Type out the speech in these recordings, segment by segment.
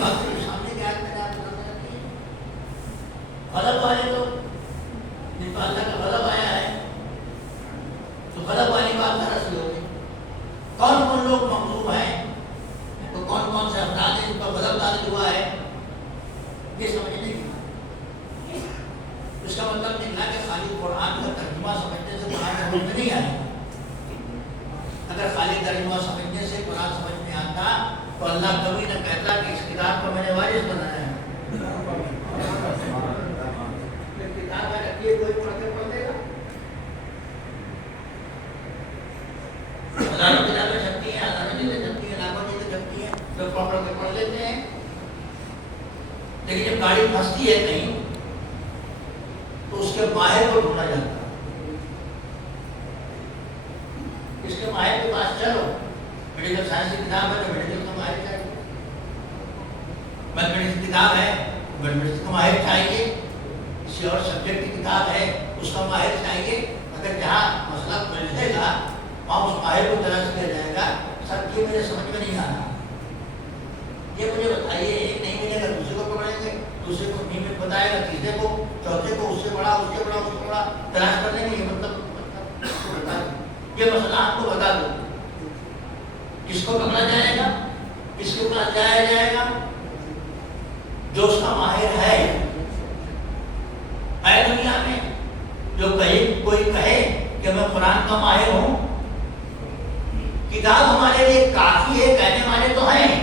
بات تو سامنے کے آیت میں نے آپ کو سمجھا دی ہے. غضب والے لوگ جن پر اللہ کا غضب آیا ہے تو غضب والی بات درس بھی ہوگی. کون کون لوگ مغضوب ہیں تو کون کون سے افراد ہیں جن پر غضب نازل ہوا ہے یہ سمجھنے کی. اس کا مطلب نکلا کہ خالی قرآن کا ترجمہ سمجھنے سے قرآن سمجھ میں نہیں آیا. اگر خالی ترجمہ سمجھنے سے قرآن سمجھ میں آتا تو اللہ کبھی نہ کہتا کہ اس کتاب کو میں نے وارث بنایا ہے. کتاب میں رکھیے کوئی پڑھ کے پڑھ دے گا. ہزاروں کتابیں چھپتی ہیں, ہزاروں چیزیں چھپتی ہیں, لاکھوں چیزیں چھپتی ہیں, لوگ پڑھ کے پڑھ لیتے ہیں. لیکن جب گاڑی پھنستی ہے کہیں تو اس کے ماہر کو ڈھونڈا جاتا ہے. اس کے ماہر کے پاس چلو, میڈیکل سائنس کی کتاب ہے تو میڈیکل کا ماہر چاہیے, میتھمیٹکس کی کتاب ہے میتھمیٹکس کا ماہر چاہیے, کسی اور سبجیکٹ کی کتاب ہے اس کا ماہر چاہیے. اگر جہاں مسئلہ ملے گا وہاں اس ماہر کو تلاش کیا جائے گا. سب یہ میرے سمجھ میں نہیں آ رہا, یہ مجھے بتائیے. ایک نہیں ملے گا دوسرے کو پکڑیں گے, دوسرے کو نہیں بتائے گا تیسرے کو, چوتھے کو اس سے بڑا, اس سے بڑا, اس سے بڑا تلاش کر لیں گے. یہ مطلب یہ مسئلہ آپ کو بتا دو, کس کو پکڑا جائے گا, کس کے پاس جایا جائے گا؟ جو اس کا ماہر ہے دنیا میں. جو کہیں کوئی کہے کہ میں قرآن کا ماہر ہوں, کتاب ہمارے لیے کافی ہے, کہنے والے تو ہیں,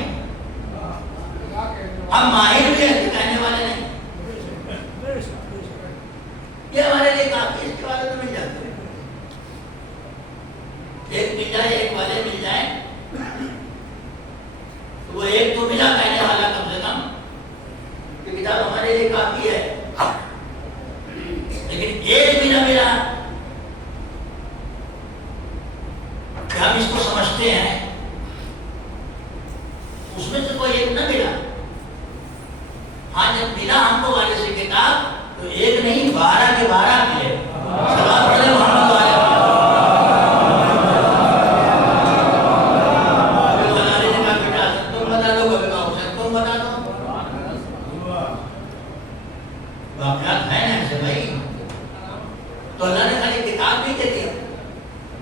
ہم ماہر بھی ایسے کہنے والے نہیں. یہ ہمارے لیے کافی ہے, اس کے والے تو مل جاتے ہیں. ایک مل جائے, ایک والے مل جائے تو وہ ایک تو ملا کہنے والا کم سے کم کہ کتاب ہمارے لیے کافی ہے. لیکن ایک بھی نہ ملا کہ ہم اس کو سمجھتے ہیں, اس میں سے کوئی ایک نہ ملا. ہاں جب ملا ہم کو والے سے کتاب تو ایک نہیں 12 کے 12 ملے. سلام پڑھے محمد والے. واقعات ہیں ایسے بھائی. تو اللہ نے خالی کتاب نہیں دے دیا,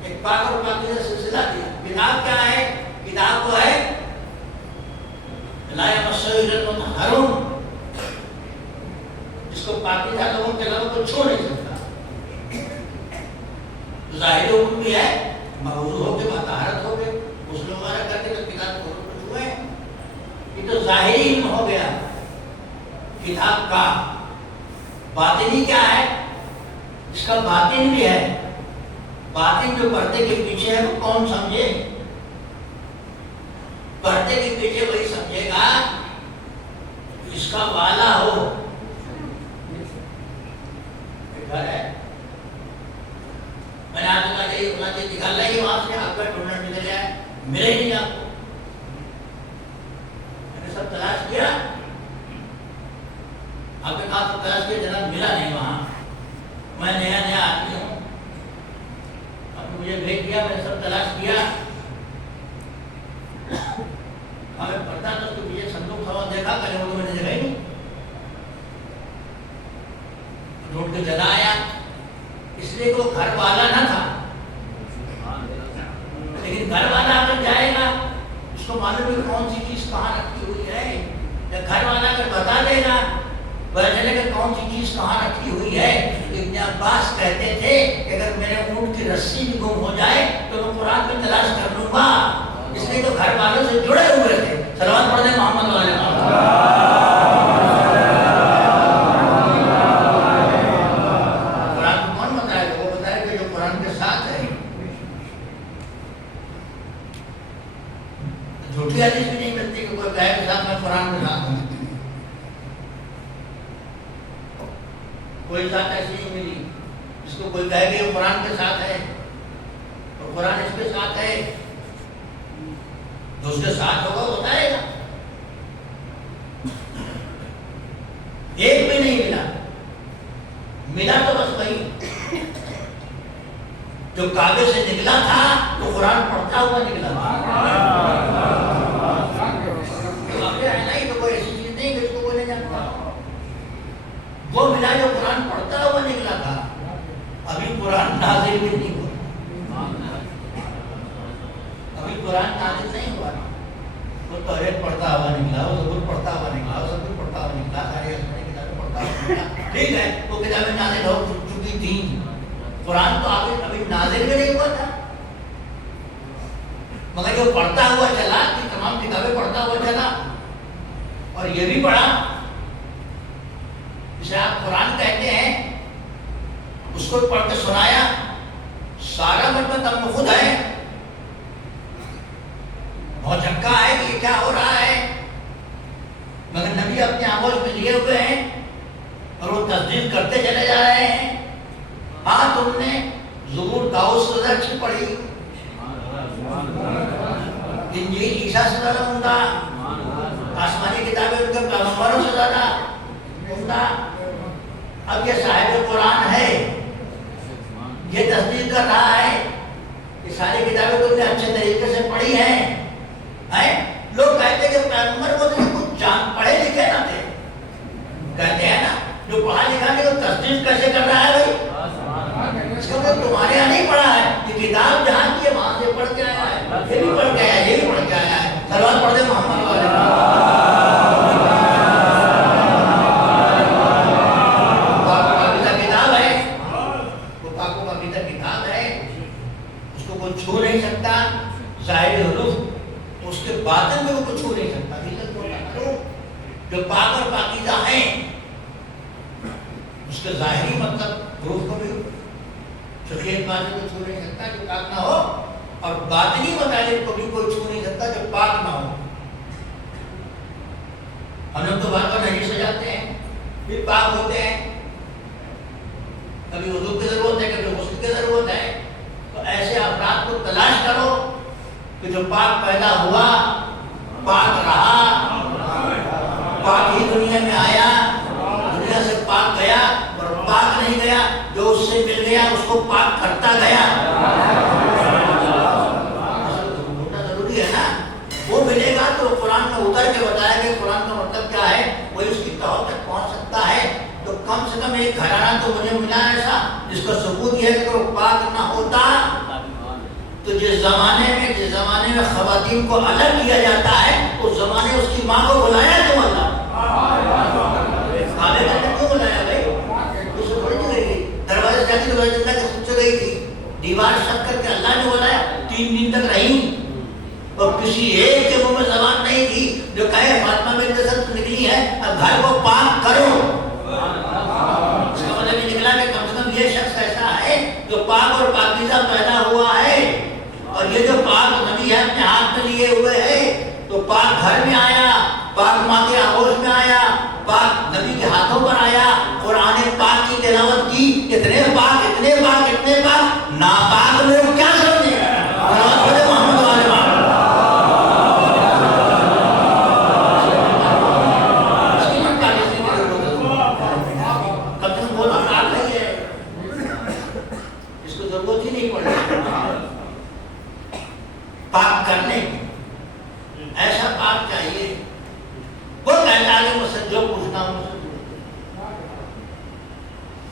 ایک پاک اور پاکیزہ سلسلہ دیا. کتاب کیا ہے؟ کتاب وہ ہے لا یمسہ الا المطہرون, جس کو پاکیزہ لوگوں کے علاوہ کوئی چھوڑ نہیں سکتا. ظاہر حکم بھی ہے, موضوع ہو کے بطہارت ہو کے غسل وغیرہ کر کے کتاب کو چھوئے. یہ تو ظاہری علم ہو گیا کتاب کا. باطنی کیا ہے؟ اس کا باطن بھی ہے. باطن جو پردے کے پیچھے ہے وہ کون سمجھے؟ پردے کے پیچھے وہی سمجھے گا اس کا والا ہو. گھر ہے, میں نے آپ کو کہا یہ فلاں چیز نکال لائی وہاں سے, آپ کا ڈھونڈنے نکل جائے, ملے ہی نہیں آپ کو. میں نے سب تلاش کیا, آپ نے کہا تو تلاش کیا, جناب ملا نہیں وہاں. میں نیا نیا آدمی ہوں, آپ نے مجھے بھیج دیا, میں نے سب تلاش کیا. ہمیں پڑھتا تھا تو مجھے صندوق ہوا دیکھا, کہنے وہ تو میں نے جگہ ہی نہیں. ڈھونڈ کے جگہ آیا, اس لیے وہ گھر والا نہ تھا. لیکن گھر والا اگر جائے گا اس کو معلوم ہے کون سی چیز کہاں رکھی ہوئی ہے. یا گھر والا اگر بتا دے گا پتا چلے کہ کون سی چیز کہاں رکھی ہوئی ہے. ابن عباس کہتے تھے کہ اگر میرے اونٹ کی رسی بھی گم ہو جائے تو میں قرآن میں تلاش کر لوں گا. اس لیے تو گھر والوں سے جڑے ہوئے تھے. صلوات پڑھ دیں محمد والے. قرآن کو کون بتائے گا؟ وہ بتائے گا جو قرآن کے ساتھ ہے. جھوٹی حدیث بھی نہیں ملتی کہ کوئی کہے کہ صاحب میں قرآن کے ساتھ ہوں. کوئی ذات ایسی نہیں ملی جس کو کوئی کہے کہ یہ قرآن کے ساتھ ہے اور قرآن اس کے ساتھ ہے. جو اس کے ساتھ ہوگا وہ بتائے گا. ایک بھی نہیں ملا. ملا تو بس وہی جو کعبے سے نکلا تھا تو قرآن پڑھتا ہوا نکلا تھا. تو کوئی قرآن نازل نہیں ہوا نا، وہ توریت پڑھتا ہوا نکلا، وہ زبور پڑھتا ہوا نکلا، وہ زبور پڑھتا ہوا نکلا، ساری آسمانی کتابیں پڑھتا ہوا نکلا، ٹھیک ہے، وہ کتابیں نازل ہو چکی تھیں، قرآن تو ابھی نازل بھی نہیں ہوا تھا، مگر جو پڑھتا ہوا چلا کہ تمام کتابیں پڑھتا ہوا چلا، اور یہ بھی پڑھا جسے آپ قرآن کہتے ہیں، اس کو پڑھ کے سنایا، سارا مطلب تم خود ہے، بہت چکا ہے کہ یہ کیا ہو رہا ہے، مگر نبی اپنے آغوش میں لیے ہوئے ہیں اور وہ تصدیق کرتے چلے جا رہے ہیں۔ ہاں تم نے زبور داؤد سے زیادہ اچھی پڑھی، انجیل عیسیٰ سے زیادہ عمدہ، آسمانی کتابیں ان کے پیغمبروں سے زیادہ عمدہ۔ اب یہ صاحب قرآن ہے، یہ تصدیق کر رہا ہے کہ ساری کتابیں تم نے اچھے طریقے سے پڑھی ہیں۔ لوگ کہتے ہیں کہ پیغمبر وہ کچھ جان پڑھے لکھے نہ تھے، کہتے ہیں نا جو پڑھا لکھا نہیں وہ تصدیق کیسے کر رہا ہے بھائی؟ اس کا مطلب تمہارے یہاں نہیں پڑھا ہے، یہ کتاب جہاں کی ہے وہاں سے پڑھ کے آیا ہے، یہ بھی پڑھ کے آیا ہے، یہ بھی پڑھ کے آیا ہے۔ سلوات پڑھ دے محمد والے کتاب ہے، وہ پاک و پاکیزہ کتاب ہے، اس کو کوئی چھو نہیں سکتا، ظاہر حروف اس کے باطن میں وہ کچھ چھو نہیں سکتا۔ جو پاک اور پاکیزہ ہیں اس کے ظاہری مطلب حروف کو بھی شخیت باطن کو چھو نہیں سکتا جو پاک نہ ہو، اور باطنی مطالب کو بھی کوئی چھو نہیں سکتا جو پاک نہ ہو۔ ہم لوگ تو بار بار نہیں سجاتے ہیں، پھر پاک ہوتے ہیں، کبھی وضو کی ضرورت ہے، کبھی غسل کی ضرورت ہے، تو ایسے افراد کو تلاش کرو کہ جو پاک پیدا ہوا، پاک رہا، پاک ہی دنیا میں آیا، دنیا سے پاک گیا، اور پاک نہیں گیا، جو اس سے مل گیا اس کو پاک کرتا گیا۔ ہونا ضروری ہے نا، وہ ملے گا تو قرآن میں اتر کے بتایا کہ قرآن کا مطلب کیا ہے، وہی اس کی تہوں تک پہنچ سکتا ہے۔ تو کم سے کم ایک گھرانہ تو مجھے ملا ایسا جس کا ثبوت یہ ہے کہ اگر وہ پاک نہ ہوتا تو جس زمانے میں خواتین کو الگ کیا جاتا ہے اس زمانے اس کی ماں کو بلایا کیوں اللہ؟ کعبے کے اندر کیوں بلایا بھائی؟ اس سے تھوڑی نہیں گئی، دروازے سے جاتی دروازے اللہ کے خود سے گئی تھی، دیوار شک کر کے اللہ نے بلایا، 3 دن تک رہی، اور کسی ایک کے منہ میں زبان نہیں تھی جو کہے فاطمہ بنت اسد نکلی ہے اب گھر کو پاک کرو۔ اس کا مطلب یہ نکلا کہ کم سے کم یہ شخص ایسا ہے جو پاک اور پاکیزہ پیدا ہوا ہے، اور یہ جو پاک نبی ہے اپنے ہاتھ میں لیے ہوئے ہے، تو پاک گھر میں آیا، پاک ماں کے آغوش میں آیا، پاک نبی کے ہاتھوں پر آیا، قرآن پاک کی تلاوت کی، اتنے پاک اتنے پاک اتنے پاک، ناپاک لوگ کیا سمجھے؟ تلاوت پڑھے محمد والے پاک کرنے کی، ایسا پاک چاہیے، وہ کہتا ہے مجھ سے جو پوچھنا ہوں مجھ سے پوچھنا۔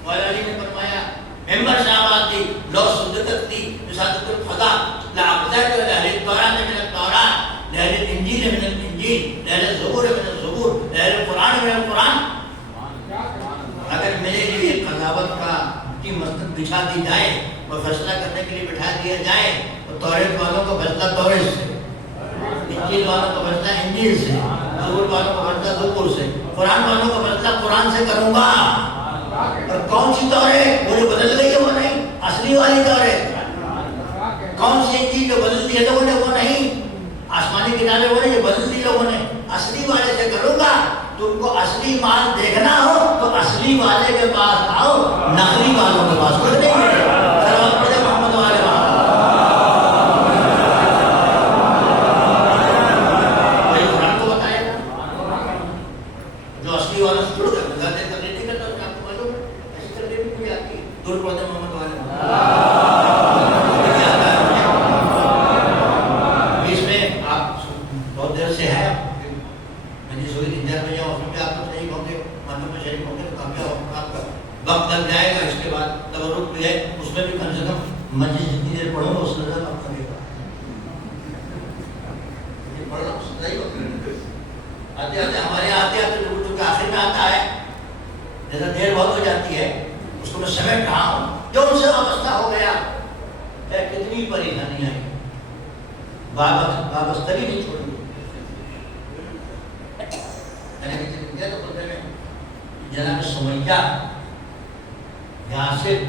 مولا علی نے فرمایا ممبر شہباد دی لو سجدت دی بسادت الفضا لعبدت لہل التورات من التورات لہل الانجیل من الانجیل لہل الزبور من الزبور لہل القرآن من القرآن۔ اگر میرے لیے قضاوت کی مسند بچھا دی جائے اور فیصلہ کرنے کے لیے بٹھا دیا جائے تو توریت والوں کو فیصلہ توریت سے، انجیل والوں کو فیصلہ انجیل سے، زبور والوں کو فیصلہ زبور سے، قرآن والوں کو فیصلہ قرآن سے کروں گا۔ اور کون سی توریت وہ جو بدل گئی ہے وہ نہیں، اصلی والی توریت۔ کون سی انجیل جو بدل دی ہے لوگوں نے وہ نہیں، آسمانی کتابیں وہ نہیں جو بدل دی لوگوں نے، اصلی والے سے کروں گا۔ تم کو اصلی مال دیکھنا ہو تو اصلی والے کے پاس آؤ، نقلی والوں کے پاس کوئی نہیں ہے۔ سلوات پڑھے محمد والے وہی قرآن کو بتائے گا، جو اصلی والوں سے جڑ کر بتاتے تقریر نہیں کرتا، آپ کو معلوم ہے ایسی تقریر بھی کوئی آتی ہے، دور پڑھے محمد والے اس میں آپ بہت دیر سے ہے وقت لگ جائے گا، اس کے بعد تبرک بھی ہے، اس میں بھی کم سے کم مسجد جتنی دیر پڑھو گا اس میں آپ کرے گا۔ آتے آتے ہمارے یہاں آتے آتے چونکہ آخر میں آتا ہے، جیسا دیر بہت ہو جاتی ہے، اس کو میں سمیٹ رہا ہوں، جو ان سے وابستہ ہو گیا، کتنی پریشانی آئی، وابستگی نہیں چھوڑی۔ جناب سمیہ یاسر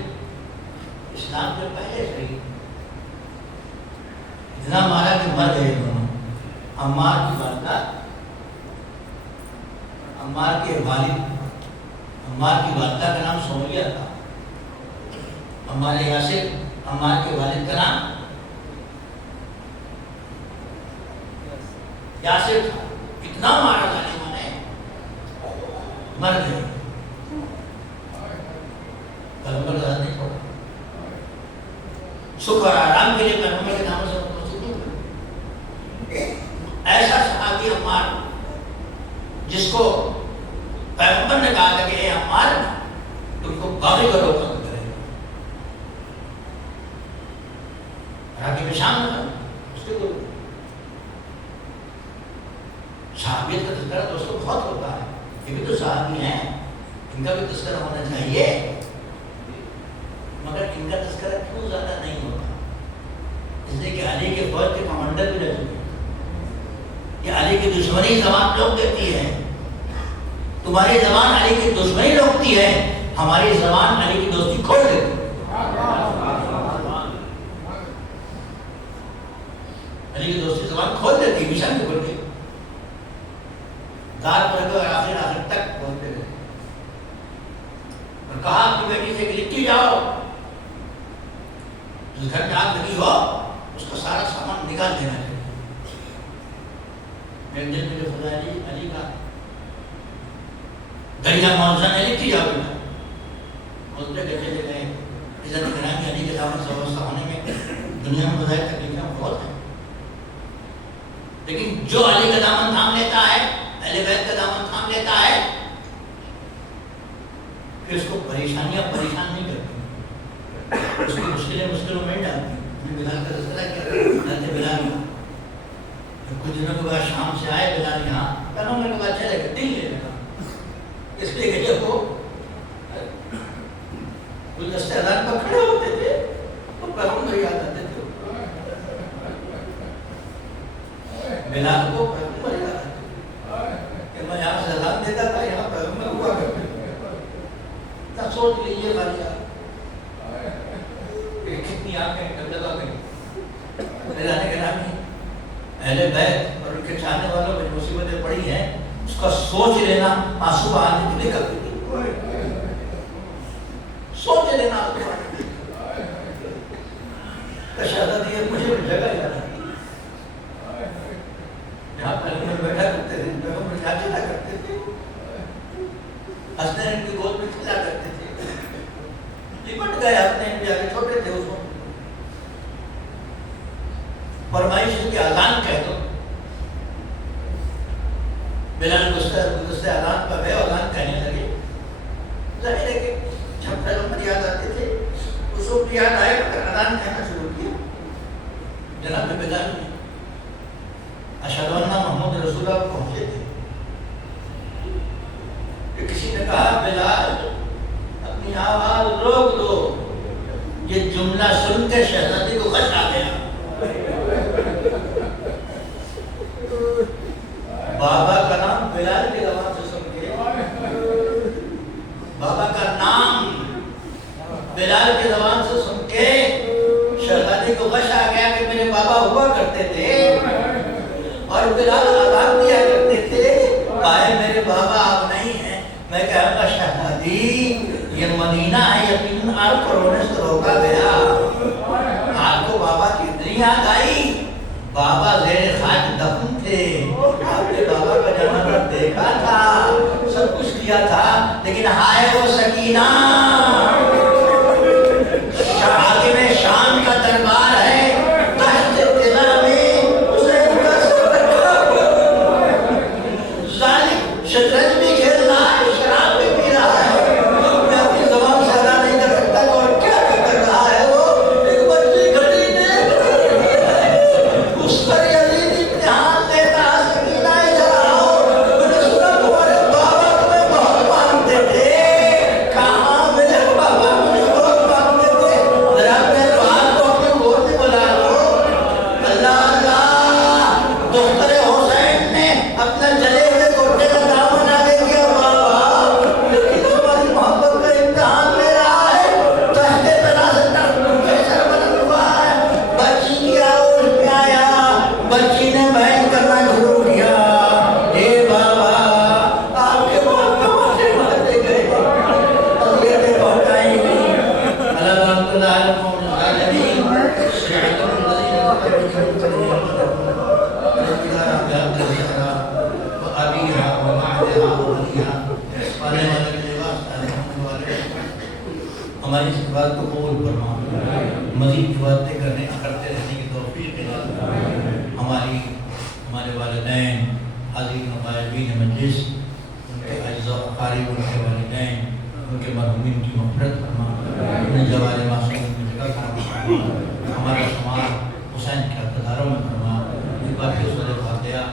اسلام کے پہلے سے ہی اتنا مارا کہ مر گئے دونوں۔ عمار کی والدہ، عمار کے والد، عمار کی والدہ کا نام سمیہ تھا، عمار یاسر، عمار کے والد کا نام یاسر تھا۔ اتنا مارا ظالموں نے، مر گئے، پیغمبر کا نہیں چھوڑا۔ سکھ اور آرام کے لیے پیغمبر کے نام سے ایسا صحابی عمار جس کو پیغمبر نے کہا تھا کہ اے عمار تم کو باغی کا روکا کرے، راکب شام تھا اس کے کو صحابیت کا تذکرہ دوستوں بہت ہوتا ہے، یہ بھی تو صحابی ہیں، ان کا بھی تذکرہ ہونا چاہیے، مگر ان کا تذکرہ کیوں زیادہ نہیں ہوتا؟ اس لیے کہ علی کے فوج کے کمانڈر بھی رہ چکے، کہ علی کی دشمنی زبان لوگ دیتی ہے، تمہاری زبان علی کی دشمنی روکتی ہے، ہماری زبان علی کی دوستی کھول دیتی ہے۔ علی کی دوستی زبان کھول دیتی ہے، مشن کو کھول دیتی ہے، دار پر کو آخر تک پہنچتے گئے اور کہا کہ بیٹی سے لکھی جاؤ، جس گھر میں آگ لگی ہو اس کا سارا سامان نکال دینا چاہیے۔ ایک دن میں جو خدا علی کا دریا معاوضہ میں لکھی جاؤ گی، اس پہ کہتے لے گئے عزت گرامی علی کے دامن سے وابستہ ہونے میں دنیا میں بظاہر تکلیفیں بہت ہیں، لیکن جو علی کا دامن تھام لیتا ہے، اہل بیت کا دامن تھام لیتا ہے، پھر اس کو پریشانیاں پریشان نہیں کرتی، اس کی مشکلیں مشکلوں میں ڈالتی۔ میں بلال کا تذکرہ کیا، حضرت بلال کچھ دنوں کے بعد شام سے آئے بلال یہاں، پیغمبر کے بعد چلے گئے، دل لے لگا، اس لیے کہ جب وہ گلدستے اذان پر کھڑے ہوتے تھے تو پیغمبر یاد آتے تھے، بلال کو پیغمبر یاد آتے کہ میں یہاں سے اذان دیتا تھا، یہاں پیغمبر ہوا کرتے تھے۔ سوچ لیجیے بھائی کتنی آنکھیں کب لگا گئی۔ بلال کے نام اہل بیت اور ان کے چاہنے والوں میں مصیبتیں پڑی ہیں، اس کا سوچ لینا آنسو بہانے کی نہیں کرتی تھی، سوچ لینا آنسو بہانے کی شہادت یہ مجھے بھی جگہ یاد آتی جہاں پیغمبر بیٹھا کرتے تھے، پیغمبر جہاں چلا کرتے تھے، حسنین کی گود میں کھلا کرتے تھے، لپٹ گئے حسنین بھی آگے، چھوٹے تھے اس وقت، فرمائش کی اذان کہہ دو، بلال گلدستے اذان پر گئے، اذان کہنے لگے، ظاہر ہے کہ جب پیغمبر یاد آتے تھے اس وقت یاد آئے مگر اذان کہنا شروع کیا۔ جناب بلال نے اشہد ان محمد رسول اللہ پہنچے تھے کہ کسی نے کہا بلال اپنی آواز روک دو، یہ جملہ سن کے شہزادی کو غش آ گیا۔ بابا کا نام بلال کے زبان سے سن کے، بابا کا نام بلال کے زبان سے سن کے شہزادی کو غش آ گیا کہ میرے بابا ہوا کرتے تھے اور بلال آزاد دیا کرتے تھے، پائے میرے بابا آپ نہیں ہیں، میں کہوں گا شہزادی یہ مدینہ ہے، یقیناً آپ کو رونے سے روکا گیا، آپ کو بابا کی اتنی یاد آئی، بابا زیر خاک دفن تھے، آپ نے بابا کا جنازہ دیکھا تھا، سب کچھ کیا تھا، لیکن ہائے وہ سکینہ، حاکم شام کا دربار ہے، تحت اطلاع میں اسے ان کا سب رکھا، ظالم شطرنج بھی کھیل رہا ہے، شراب بھی پی رہا ہے، میں اپنی زبان سے ادا نہیں کر سکتا اور کیا کر رہا ہے وہ، ایک بچی گھڑی دیکھ رہی ہے، اس پر یزید امتحان لیتا، سکینہ ادھر آؤ، ہماری اس بات کو قبول فرما، مزید باتیں کرتے رہنے کی توفیق عطا، ہمارے والدین، حاضرین و غائبین مجلس، ان کے اعزاء و اقارب، ان کے والدین، ان کے مرحومین کی مغفرت فرما، انہیں جوار معصومین کی جگہ فرما، ہمارا سماج حسین کے اقتداروں میں فرما، اس بات کی سورہ فاتحہ